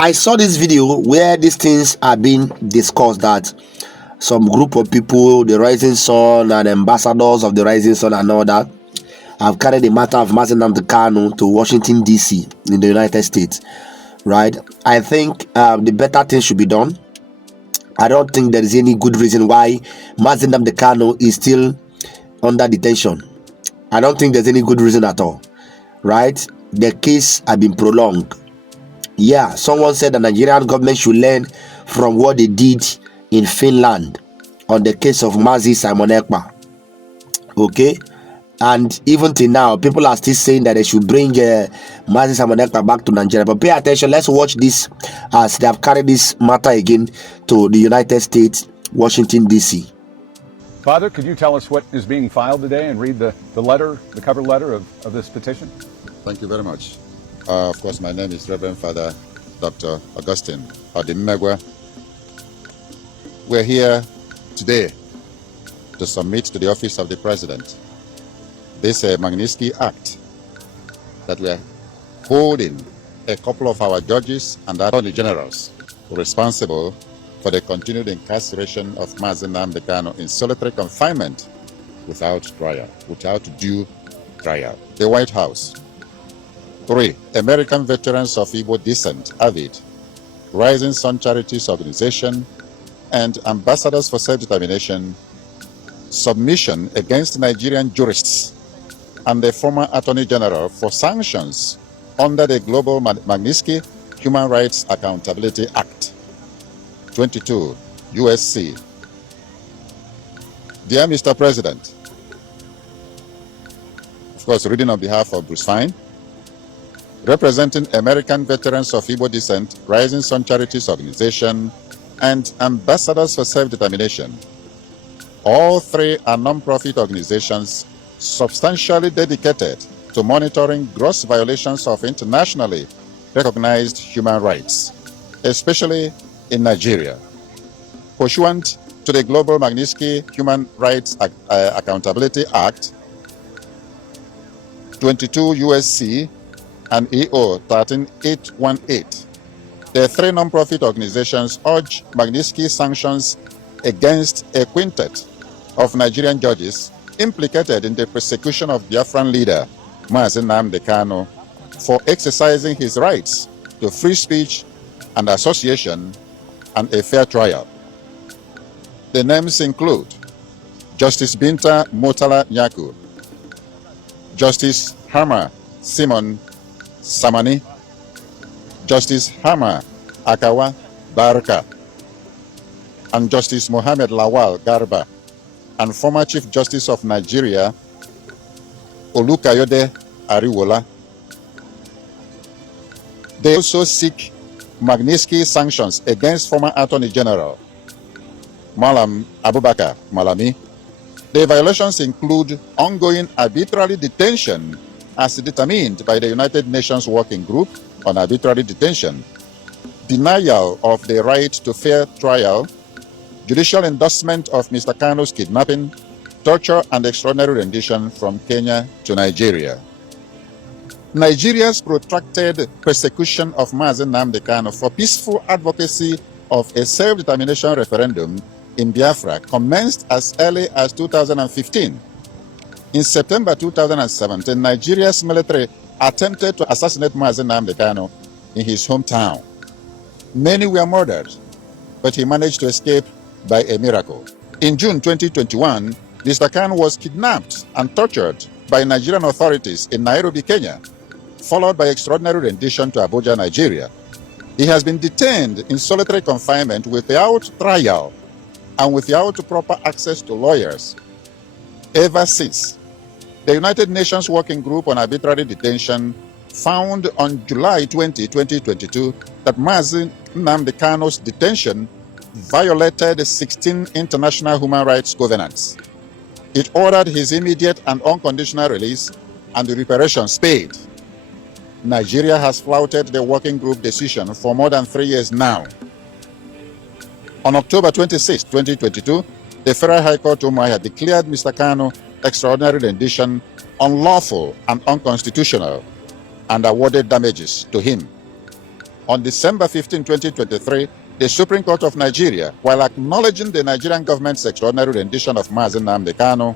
I saw this video where these things are being discussed, that some group of people, the Rising Sun and ambassadors of the Rising Sun and all that, have carried the matter of Nnamdi Kanu to Washington, D.C. in the United States, right? I think the better thing should be done. I don't think there is any good reason why Nnamdi Kanu is still under detention. I don't think there's any good reason at all, right? The case has been prolonged. Yeah, someone said the Nigerian government should learn from what they did in Finland on the case of Mazi Simon Ekpa. Okay, and even till now, people are still saying that they should bring Mazi Simon Ekpa back to Nigeria. But pay attention, let's watch this as they have carried this matter again to the United States, Washington, D.C. Father, could you tell us what is being filed today and read the letter, the cover letter of this petition? Thank you very much. Of course, my name is Reverend Father Dr. Augustine Odimegwa. We're here today to submit to the office of the President this Magnitsky Act that we're holding a couple of our judges and attorney generals responsible for the continued incarceration of Nnamdi Kanu in solitary confinement without trial, without due trial. The White House. 3. American Veterans of Igbo Descent, AVID, Rising Sun Charities Organization, and Ambassadors for Self-Determination, submission against Nigerian jurists and the former Attorney General for sanctions under the Global Magnitsky Human Rights Accountability Act. 22, USC. Dear Mr. President, of course, reading on behalf of Bruce Fein, representing American Veterans of Igbo Descent, Rising Sun Charities Organization, and Ambassadors for Self-Determination. All three are non-profit organizations substantially dedicated to monitoring gross violations of internationally recognized human rights, especially in Nigeria. Pursuant to the Global Magnitsky Human Rights Accountability Act, 22 USC and EO 13818, the three non-profit organizations urge Magnitsky sanctions against a quintet of Nigerian judges implicated in the persecution of Biafran leader Mazi Nnamdi Kanu for exercising his rights to free speech and association and a fair trial. The names include Justice Binta Motala Nyaku, Justice Hama Simon Samani, Justice Hama Akawa Barka, and Justice Mohammed Lawal Garba, and former Chief Justice of Nigeria Olukayode Ariwola. They also seek Magnitsky sanctions against former Attorney General Malam Abubakar Malami. The violations include ongoing arbitrary detention as determined by the United Nations Working Group on Arbitrary Detention, denial of the right to fair trial, judicial endorsement of Mr. Kanu's kidnapping, torture and extraordinary rendition from Kenya to Nigeria. Nigeria's protracted persecution of Mazi Nnamdi Kanu for peaceful advocacy of a self-determination referendum in Biafra commenced as early as 2015. In September 2017, Nigeria's military attempted to assassinate Mazi Nnamdi Kanu in his hometown. Many were murdered, but he managed to escape by a miracle. In June 2021, Mr. Kanu was kidnapped and tortured by Nigerian authorities in Nairobi, Kenya, followed by extraordinary rendition to Abuja, Nigeria. He has been detained in solitary confinement without trial and without proper access to lawyers ever since. The United Nations Working Group on Arbitrary Detention found on July 20, 2022 that Mazi Nnamdi Kanu's detention violated 16 international human rights covenants. It ordered his immediate and unconditional release and the reparations paid. Nigeria has flouted the working group decision for more than 3 years now. On October 26, 2022, the Federal High Court Umuahia declared Mr. Kanu extraordinary rendition unlawful and unconstitutional and awarded damages to him. On December 15, 2023, the Supreme Court of Nigeria, while acknowledging the Nigerian government's extraordinary rendition of Nnamdi Kanu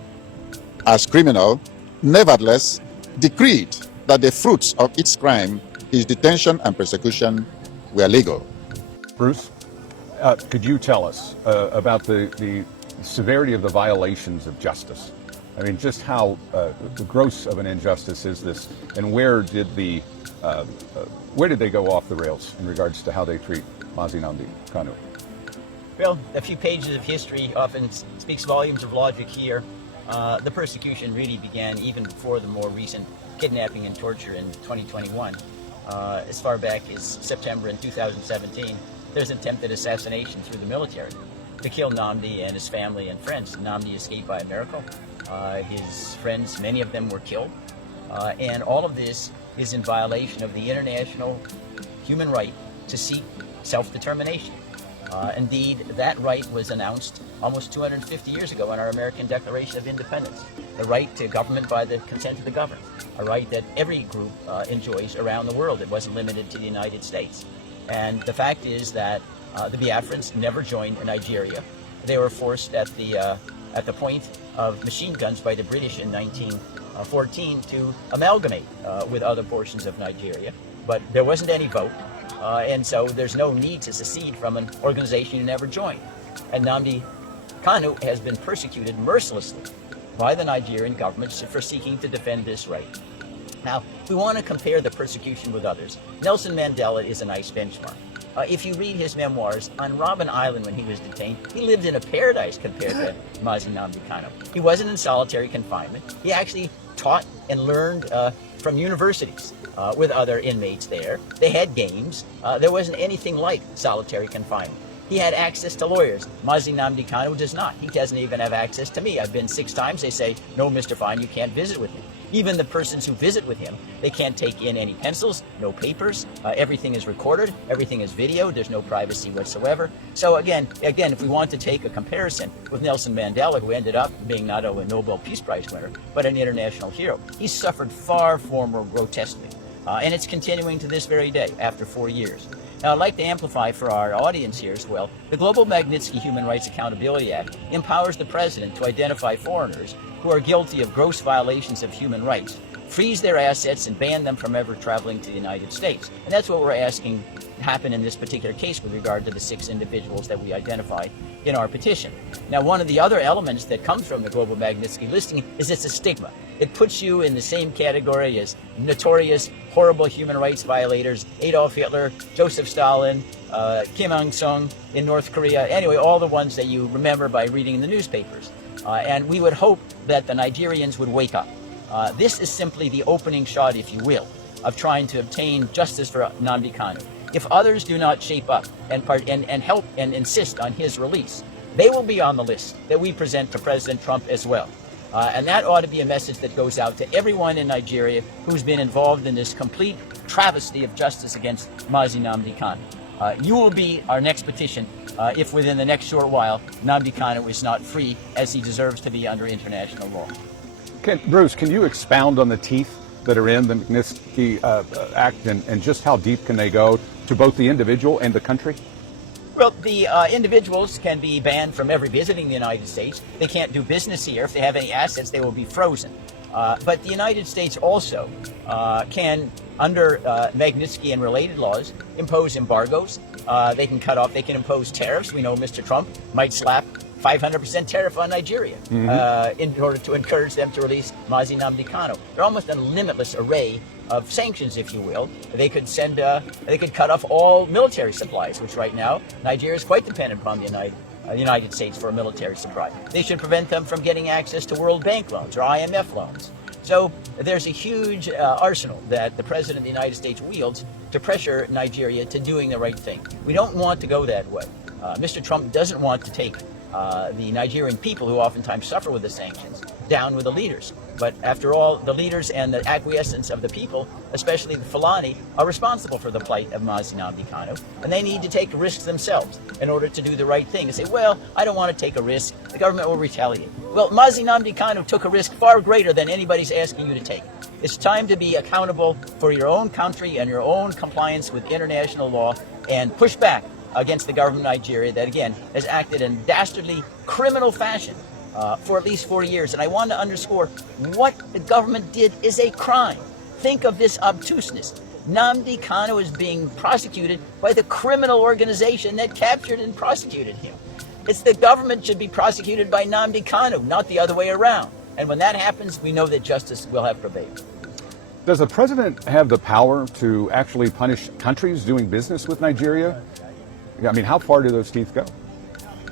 as criminal, nevertheless decreed that the fruits of its crime, his detention and persecution, were legal. Bruce, could you tell us about the severity of the violations of justice? I mean, just how gross of an injustice is this, and where did they go off the rails in regards to how they treat Nnamdi Kanu? Well, a few pages of history often speaks volumes of logic here. The persecution really began even before the more recent kidnapping and torture in 2021. As far back as September in 2017, there's attempted assassination through the military to kill Nnamdi and his family and friends. Nnamdi escaped by a miracle. His friends, many of them were killed. And all of this is in violation of the international human right to seek self-determination. Indeed, that right was announced almost 250 years ago in our American Declaration of Independence. The right to government by the consent of the governed, a right that every group enjoys around the world. It wasn't limited to the United States. And the fact is that the Biafrans never joined Nigeria. They were forced at the point of machine guns by the British in 1914 to amalgamate with other portions of Nigeria. But there wasn't any vote. And so there's no need to secede from an organization you never joined. And Nnamdi Kanu has been persecuted mercilessly by the Nigerian government for seeking to defend this right. Now, we want to compare the persecution with others. Nelson Mandela is a nice benchmark. If you read his memoirs, on Robben Island when he was detained, he lived in a paradise compared to Nnamdi Kanu. He wasn't in solitary confinement. He actually taught and learned from universities with other inmates there. They had games. There wasn't anything like solitary confinement. He had access to lawyers. Nnamdi Kanu does not. He doesn't even have access to me. I've been 6 times. They say, no, Mr. Fein, you can't visit with him. Even the persons who visit with him, they can't take in any pencils, no papers. Everything is recorded. Everything is videoed. There's no privacy whatsoever. So again, if we want to take a comparison with Nelson Mandela, who ended up being not only a Nobel Peace Prize winner, but an international hero, he suffered far more grotesquely. And it's continuing to this very day after 4 years. Now, I'd like to amplify for our audience here as well. The Global Magnitsky Human Rights Accountability Act empowers the president to identify foreigners who are guilty of gross violations of human rights, freeze their assets, and ban them from ever traveling to the United States. And that's what we're asking happen in this particular case with regard to the 6 individuals that we identified in our petition. Now, one of the other elements that comes from the Global Magnitsky listing is it's a stigma. It puts you in the same category as notorious, horrible human rights violators, Adolf Hitler, Joseph Stalin, Kim Il-sung in North Korea, anyway, all the ones that you remember by reading in the newspapers. And we would hope that the Nigerians would wake up. This is simply the opening shot, if you will, of trying to obtain justice for Nnamdi Kanu. If others do not shape up and help and insist on his release, they will be on the list that we present to President Trump as well. And that ought to be a message that goes out to everyone in Nigeria who's been involved in this complete travesty of justice against Nnamdi Kanu. You will be our next petition if within the next short while Nnamdi Kanu is not free as he deserves to be under international law. Bruce, can you expound on the teeth that are in the Magnitsky Act and just how deep can they go to both the individual and the country? Well, the individuals can be banned from ever visiting the United States. They can't do business here. If they have any assets, they will be frozen. But the United States also can, under Magnitsky and related laws, impose embargoes. They can impose tariffs. We know Mr. Trump might slap 500% tariff on Nigeria in order to encourage them to release Nnamdi Kanu. They're almost a limitless array of sanctions, if you will. They could cut off all military supplies, which right now Nigeria is quite dependent upon the United States for a military supply. They should prevent them from getting access to World Bank loans or IMF loans. So there's a huge arsenal that the President of the United States wields to pressure Nigeria to doing the right thing. We don't want to go that way. Mr. Trump doesn't want to take the Nigerian people, who oftentimes suffer with the sanctions, down with the leaders. But after all, the leaders and the acquiescence of the people, especially the Fulani, are responsible for the plight of Nnamdi Kanu, and they need to take risks themselves in order to do the right thing and say, well, I don't want to take a risk, the government will retaliate. Well, Nnamdi Kanu took a risk far greater than anybody's asking you to take. It's time to be accountable for your own country and your own compliance with international law and push back against the government of Nigeria that, again, has acted in dastardly criminal fashion for at least 4 years. And I want to underscore what the government did is a crime. Think of this obtuseness. Nnamdi Kanu is being prosecuted by the criminal organization that captured and prosecuted him. It's the government should be prosecuted by Nnamdi Kanu, not the other way around. And when that happens, we know that justice will have prevailed. Does the president have the power to actually punish countries doing business with Nigeria? I mean, how far do those teeth go?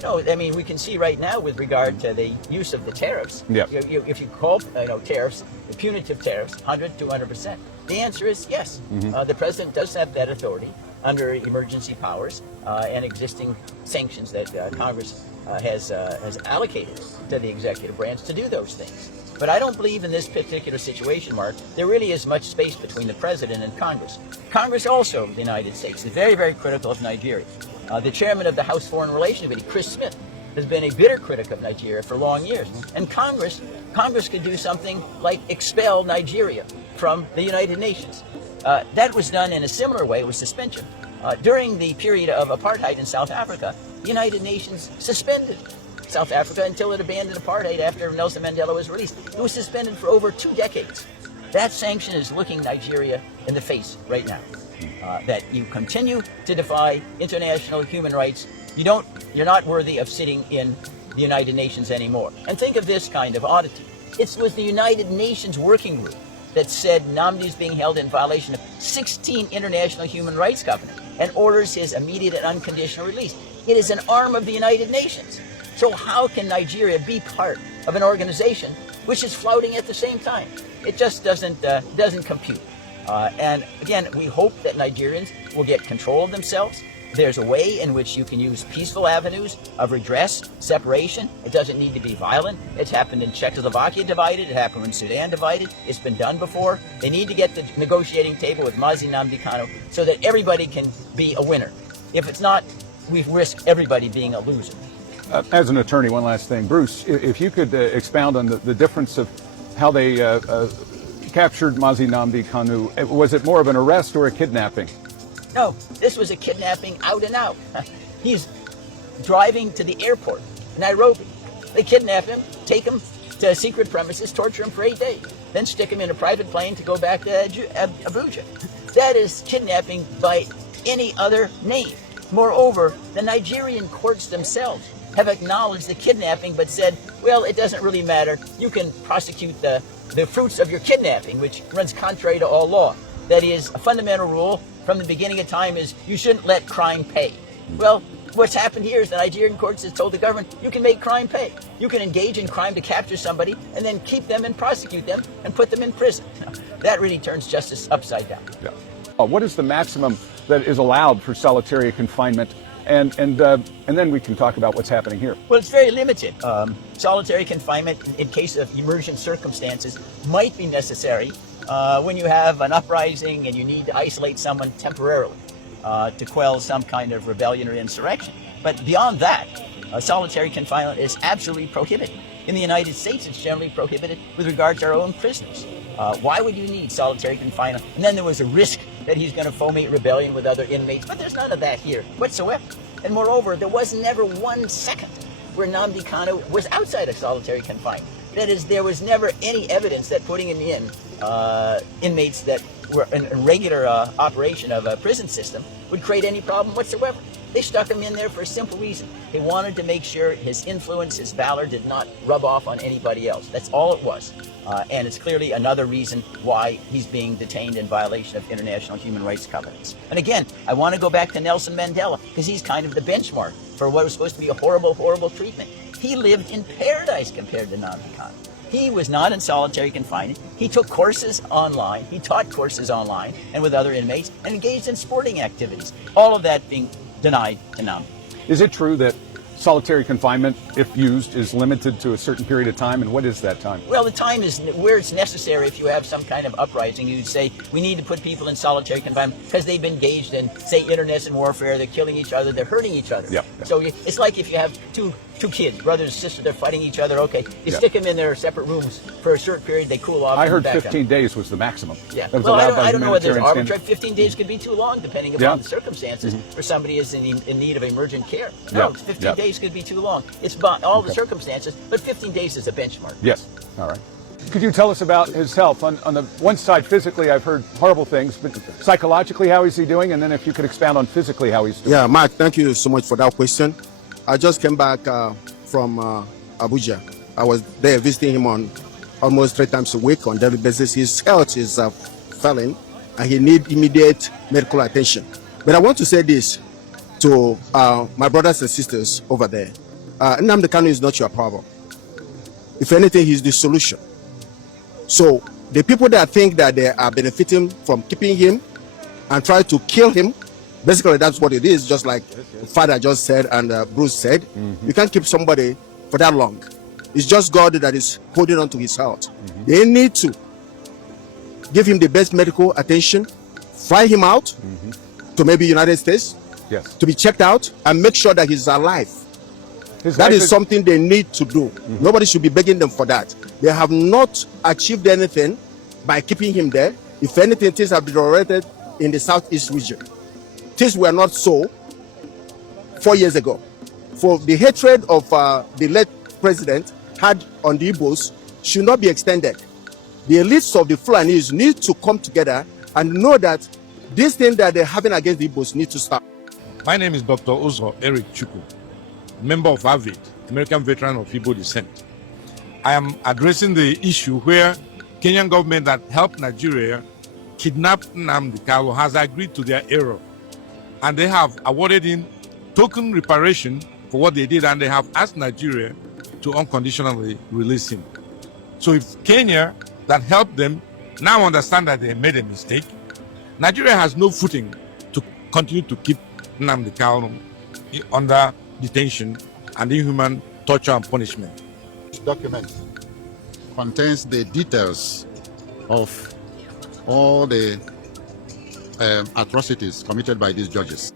No, I mean, we can see right now with regard to the use of the tariffs. Yeah. If you call tariffs, the punitive tariffs, 100, 200%, the answer is yes. The president does have that authority under emergency powers and existing sanctions that Congress has allocated to the executive branch to do those things. But I don't believe in this particular situation, Mark, there really is much space between the president and Congress. Congress also, the United States, is very, very critical of Nigeria. The chairman of the House Foreign Relations Committee, Chris Smith, has been a bitter critic of Nigeria for long years. And Congress could do something like expel Nigeria from the United Nations. That was done in a similar way with suspension. During the period of apartheid in South Africa, the United Nations suspended South Africa until it abandoned apartheid after Nelson Mandela was released. It was suspended for over 2 decades. That sanction is looking Nigeria in the face right now. That you continue to defy international human rights. You're not worthy of sitting in the United Nations anymore. And think of this kind of oddity. It was the United Nations working group that said Nnamdi is being held in violation of 16 international human rights covenants and orders his immediate and unconditional release. It is an arm of the United Nations. So how can Nigeria be part of an organization which is flouting at the same time? It just doesn't compute. And again, we hope that Nigerians will get control of themselves. There's a way in which you can use peaceful avenues of redress, separation. It doesn't need to be violent. It's happened in Czechoslovakia divided. It happened in Sudan divided. It's been done before. They need to get to the negotiating table with Mazi Nnamdi Kanu so that everybody can be a winner. If it's not, we risk everybody being a loser. As an attorney, one last thing. Bruce, if you could expound on the difference of how they captured Mazi Nnamdi Kanu. Was it more of an arrest or a kidnapping? No, this was a kidnapping out and out. He's driving to the airport in Nairobi. They kidnap him, take him to secret premises, torture him for 8 days, then stick him in a private plane to go back to Abuja. That is kidnapping by any other name. Moreover, the Nigerian courts themselves have acknowledged the kidnapping but said, well, it doesn't really matter. You can prosecute the fruits of your kidnapping, which runs contrary to all law. That is, a fundamental rule from the beginning of time is you shouldn't let crime pay. Well, what's happened here is the Nigerian courts has told the government, you can make crime pay. You can engage in crime to capture somebody and then keep them and prosecute them and put them in prison. That really turns justice upside down. Yeah. What is the maximum that is allowed for solitary confinement? And then we can talk about what's happening here. Well, it's very limited. Solitary confinement in case of emergent circumstances might be necessary when you have an uprising and you need to isolate someone temporarily to quell some kind of rebellion or insurrection. But beyond that, solitary confinement is absolutely prohibited. In the United States, it's generally prohibited with regard to our own prisoners. Why would you need solitary confinement? And then there was a risk that he's going to foment rebellion with other inmates, but there's none of that here whatsoever. And moreover, there was never 1 second where Nnamdi Kanu was outside of solitary confinement. That is, there was never any evidence that putting him in inmates that were in a regular operation of a prison system would create any problem whatsoever. They stuck him in there for a simple reason. They wanted to make sure his influence, his valor did not rub off on anybody else. That's all it was. And it's clearly another reason why he's being detained in violation of international human rights covenants. And again, I want to go back to Nelson Mandela because he's kind of the benchmark for what was supposed to be a horrible, horrible treatment. He lived in paradise compared to Nnamdi Kanu. He was not in solitary confinement. He took courses online. He taught courses online and with other inmates and engaged in sporting activities. All of that being denied to Nnamdi. Is it true that solitary confinement, if used, is limited to a certain period of time? And what is that time? Well, the time is where it's necessary. If you have some kind of uprising, you'd say, we need to put people in solitary confinement because they've been engaged in, say, internecine warfare. They're killing each other. They're hurting each other. Yeah. So it's like if you have two two kids, brothers and sisters, they're fighting each other. Okay, you stick them in their separate rooms for a certain period, they cool off. I heard 15 days was the maximum. Yeah, that was well, allowed by I don't know whether it's humanitarian arbitrary. 15 days could be too long, depending upon the circumstances. For somebody is in need of emergent care. No, 15 days could be too long. It's about all the circumstances, but 15 days is a benchmark. Yes. All right. Could you tell us about his health? On the one side, physically, I've heard horrible things, but psychologically, how is he doing? And then if you could expound on physically how he's doing. Yeah, Mark, thank you so much for that question. I just came back from Abuja. I was there visiting him on almost 3 times a week on a daily basis. His health is failing, and he needs immediate medical attention. But I want to say this to my brothers and sisters over there. Nnamdi Kanu is not your problem. If anything, he's the solution. So the people that think that they are benefiting from keeping him and try to kill him, basically that's what it is, just like Father just said and Bruce said. You can't keep somebody for that long. It's just God that is holding on to his health. They need to give him the best medical attention, fly him out to maybe United States to be checked out and make sure that he's alive. That is something they need to do. Nobody should be begging them for that. They have not achieved anything by keeping him there. If anything, things have deteriorated in the southeast region. Things were not so 4 years ago. For the hatred of the late president had on the Igbos should not be extended. The elites of the Fulanis need to come together and know that this thing that they're having against the Igbos need to stop. My name is Dr. Ozo Eric Chukwu, member of AVID, American Veteran of Igbo Descent. I am addressing the issue where Kenyan government that helped Nigeria kidnap Nnamdi Kanu has agreed to their error. And they have awarded him token reparation for what they did, and they have asked Nigeria to unconditionally release him. So if Kenya that helped them now understand that they made a mistake, Nigeria has no footing to continue to keep Nnamdi Kanu under detention and inhuman torture and punishment. This document contains the details of all the atrocities committed by these judges.